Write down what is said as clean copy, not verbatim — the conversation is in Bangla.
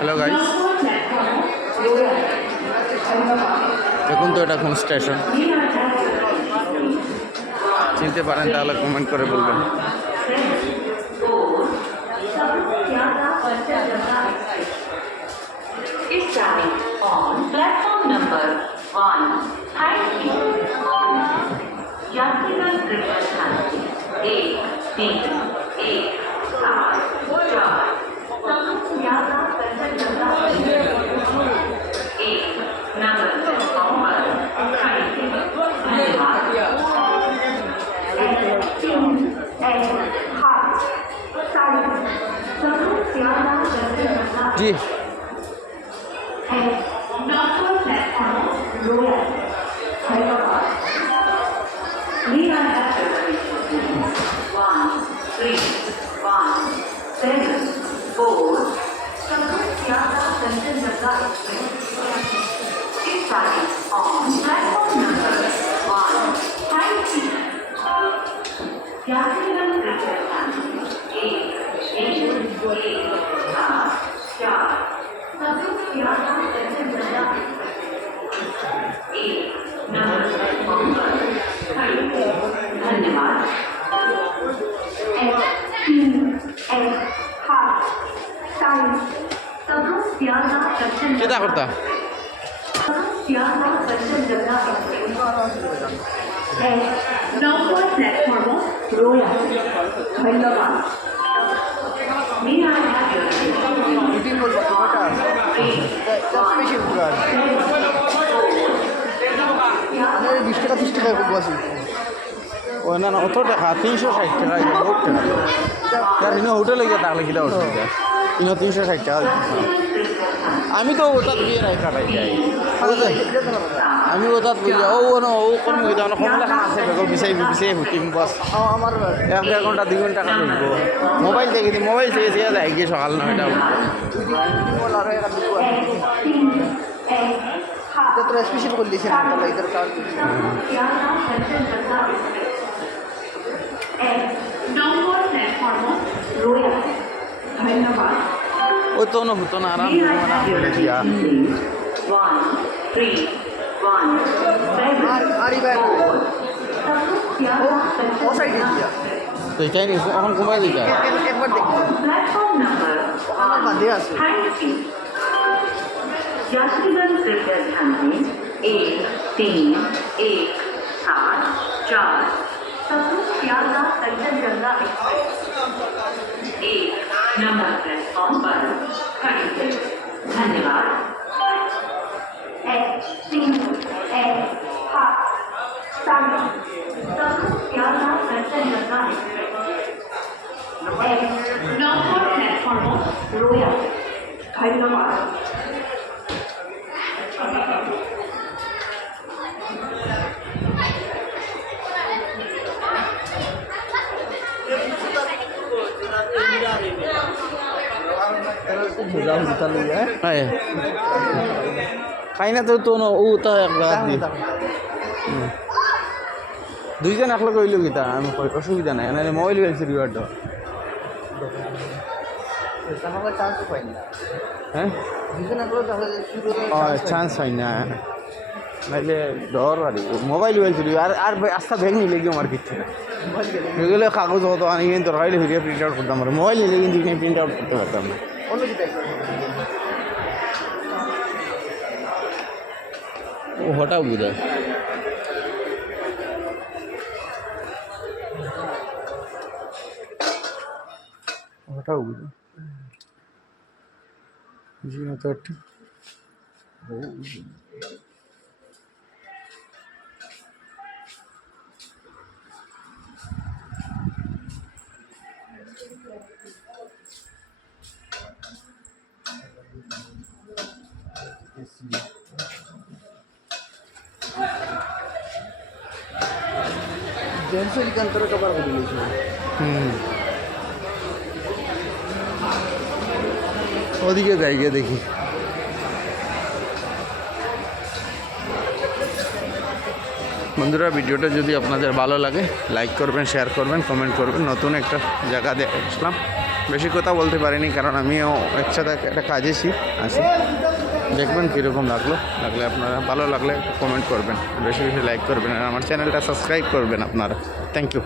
হ্যালো গাইস, দেখুন তো এটা কোন স্টেশন, চিনতে পারেন তাহলে কমেন্ট করে বলবেন। On platform number 1, thank you. यात्रीगण कृपया ध्यान दें 1, 3, 1, 7, 4 यात्रा पैसेंजर जगह 1 नंबर प्लेटफॉर्म पर खड़े थे। धन्यवाद। जी north platform royal Hyderabad We are at reservation 1, 3, 1, 7, 4 Santosh Yatra Kanchenjunga Express is starting on platform number 1. Thank you. यात्रीगण कृपया ध्यान दें 1, 7, 4 Santosh Yatra Kanchenjunga Express 1 number platform पर धन्यवाद। क्या करता प्लेटफॉर्म रोया हैदराबाद বিশ টাকা 30 টাকা করবো আছি ও না না অত টাকা 360 টাকা বহুত টাকা তার ইনো হোটেলে গিয়ে তাহলে কিটা অসুবিধা ইনো 360 টাকা আমি তো ওটা দিয়ে রাই কাটাই যাই আমি ওটা বুঝি ও ও কোন গিয়ে না কমলা খান আছে বেগো বিছাই হুটিম বাস আমার 1 ঘন্টা 2 ঘন্টা টাকা লাগবে মোবাইল থেকে মোবাইল থেকে যায় গিয়ে সকাল 9টা এটা তো স্পেশাল করে দিয়েছেন তাহলে এদের কারণ ও তো না হতো না আরাম দিয়া আর ইবার ও সাইডে দিয়া তো এটাই নি এখন কমাই দিতা একবার দেখি प्लेटफॉर्म नंबर আমার বাদে আছে यात्रीगण कृपया ध्यान दें 1, 3, 1, 7, 4 संतोष यात्रा कंचनजंगा एक्सप्रेस 1 नंबर प्लेटफॉर्म पर खड़ी है। धन्यवाद। 3, 7 संतोष यात्रा कंचनजंगा एक्सप्रेस नॉर्थ प्लेटफॉर्म रोया हैदराबाद খাই না তো তো ও তা দুইজন একলা কইল গীতা আমি অসুবিধা নাই নাহলে মোবাইল গেছি রিওয়ার্ড আমার চান্স পাই না হ্যাঁ দুজন একলো তাহলে চান্স হয় না নাইলে ডর বাড়ি মোবাইল হয়েছিল আর আর আস্থা ব্যাগ নিলে গিয়ে আমার কিচ্ছু না এগুলো কাগজ হতো আমি কিন্তু দরকার ভিডিও প্রিন্ট আউট করতাম আর মোবাইল নিলে কিন্তু প্রিন্ট আউট করতে পারতাম না অন্য কি ও হঠাৎ বুঝে হঠাৎ বুঝে বুঝি না তো একটু দেড়শো একান্তরে কবার করে দিয়েছিল ওদিকে যাই গিয়ে দেখি বন্ধুরা ভিডিওটা যদি আপনাদের ভালো লাগে লাইক করবেন শেয়ার করবেন কমেন্ট করবেন নতুন একটা জায়গা আসলাম বেশি কথা বলতে পারিনি, কারণ আমিও একসাথে একটা কাজে আছি। দেখবেন কীরকম লাগলে আপনারা ভালো লাগলে কমেন্ট করবেন, বেশি বেশি লাইক করবেন, আর আমার চ্যানেলটা সাবস্ক্রাইব করবেন আপনারা। Thank you.